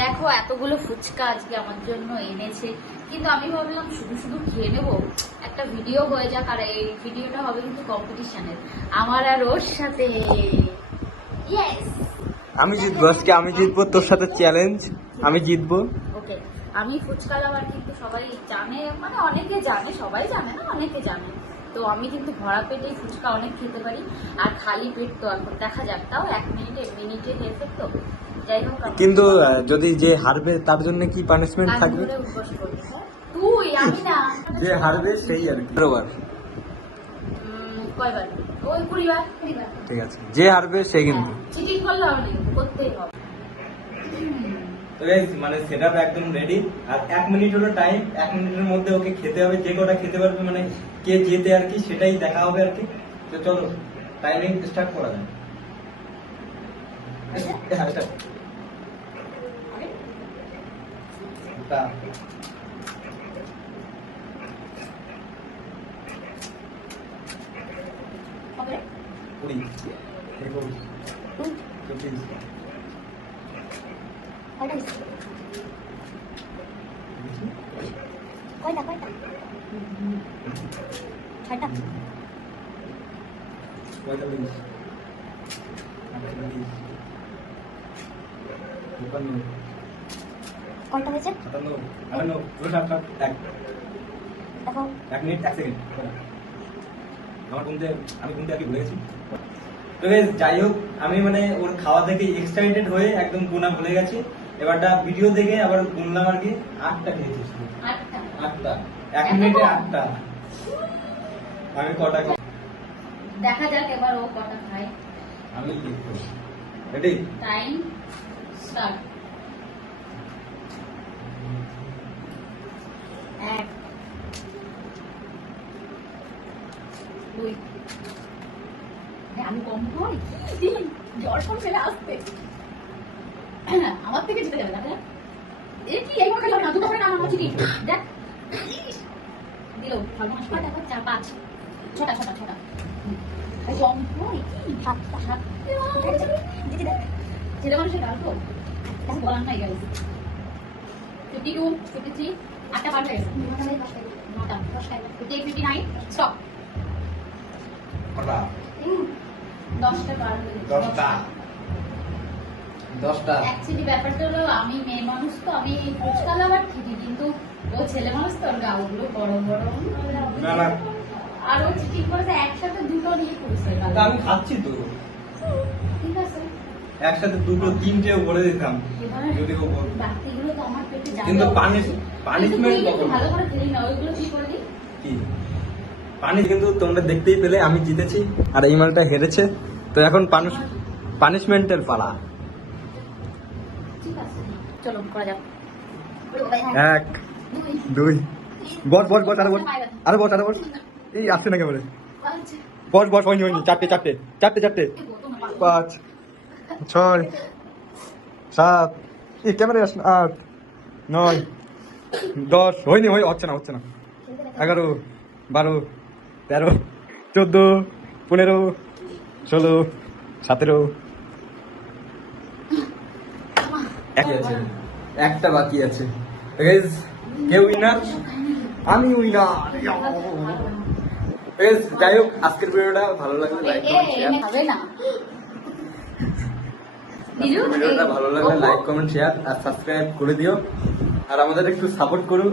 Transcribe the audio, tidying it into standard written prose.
দেখো এতগুলো ফুচকা আজকে আমার জন্য এনেছে, কিন্তু আমি ভাবলাম শুধু শুধু খেয়ে নেবো, একটা ভিডিও হয়ে যাক। আর এই ভিডিওটা হবে কিন্তু কম্পিটিশনের, আমার আর ওর সাথে। ইয়েস, আমি জিতবো আজকে, আমি জিতবো, তোর সাথে চ্যালেঞ্জ, আমি জিতবো। ওকে। আমি ফুচকা লাভার, কিন্তু সবাই জানে, মানে অনেকে জানে, সবাই জানে না, অনেকে জানে। তো আমি কিন্তু ভরা পেটেই ফুচকা অনেক খেতে পারি, আর খালি পেট তো এখন দেখা যাক, তাও 1 মিনিটে খেতে তো যাই হোক। কিন্তু যদি যে হারবে তার জন্য কি পানিশমেন্ট থাকবে? তুই, আমি না। যে হারবে সেই আর কি। বরাবর। কয়বার? ওই 20 বার। ঠিক আছে, যে হারবে সে কিন্তু। চিটিং করলে হবে না, করতেই হবে। তো গাইস, মানে সেটআপ একদম রেডি। আর 1 মিনিট হলো টাইম, 1 মিনিটের মধ্যে ওকে খেতে হবে, যে কটা খেতে পারবে, মানে কে জেতে আর কি, সেটাই দেখা হবে আর কি। তো চলো টাইমিং স্টার্ট করা যাক। হ্যাঁ, start। তা হবে 20, 21, 24, কয়টা? 6টা। 45, 48, 52, কয়টা হয়েছে? 57, 58, 59, 1 দেখো 1 মিনিট 1 সেকেন্ড। আমার গুনতে, আমি গুনতে আর কি ভুলে গেছি। তো গাইস, যাই হোক, আমি মানে ওর খাওয়া থেকে এক্সাইটেড হয়ে একদম গুনা ভুলে গেছি। এবারটা ভিডিও দেখে আবার গুনলাম আর কি। 8টা খেয়েছিস তুই। 8টা 1 মিনিটে 8টা। আমি কটা খাই? দেখা যাক এবার ও কটা খায়। আমি দেখবো। রেডি? Time start. 1 2 আমি কম করি কি জ্বর ফোন ফেলে আসতে আমার থেকে জিতে যাবে। দেখা যাক এ কি এইবার খেলাম না, দুটো করে নাম আমার চিঠি দেখ দিল সর্বনাশ। কয়টা? 4 5 6টা 6টা কম করি কি 7টা 7 দিদি দেখ ছেলে মানুষের গাল তো তাই বলার নাই গাইস। 52 53 8টা পার হয়ে গেছে। 9টা 10টা 58 59 স্টপ। কটা? 10টা পার হয়ে গেছে। 10টা। অ্যাকচুয়ালি ব্যাপারটা হলো, আমি মেয়ে মানুষ তো, আমি ফুচকা লাভার ঠিকই, কিন্তু ও ছেলে মানুষ তো, ওর গালগুলো বড় বড়। না না, আর ও চিটিং করেছে, একসাথে দুটো নিয়ে করেছে গাল। আমি খাচ্ছি তো। ঠিক আছে, একসাথে দুটো তিনটেও বলে দিতাম এবারে যদি ও বল। বাকিগুলো তো আমার পেটে যাবে। কিন্তু পানিশমেন্ট কখন? ভালো করে খেলি না, ওইগুলো কি করে দিই? কি পানি? কিন্তু তোমরা দেখতেই পেলে আমি জিতেছি আর এই মালটা হেরেছে। তো এখন পানিশমেন্টের পালা। ঠিক আছে, চলো করা যাক। 1 2 বট আরে বট এই আসছে না কেমন? বট হয়নি। চারটে 5 6 7 এই ক্যামেরা আসছে 8 9 10 হয়নি, হচ্ছে না। 11 12 13 14 15 16 17 একটা বাকি আছে। গাইস, কে উইনার? আমি উইনার। গাইস, যাই হোক, আজকের ভিডিওটা ভালো লাগলে লাইক কমেন্ট শেয়ার। হবে না ভিডিওটা ভালো লাগলে লাইক কমেন্ট শেয়ার আর সাবস্ক্রাইব করে দিও, আর আমাদের একটু সাপোর্ট করো।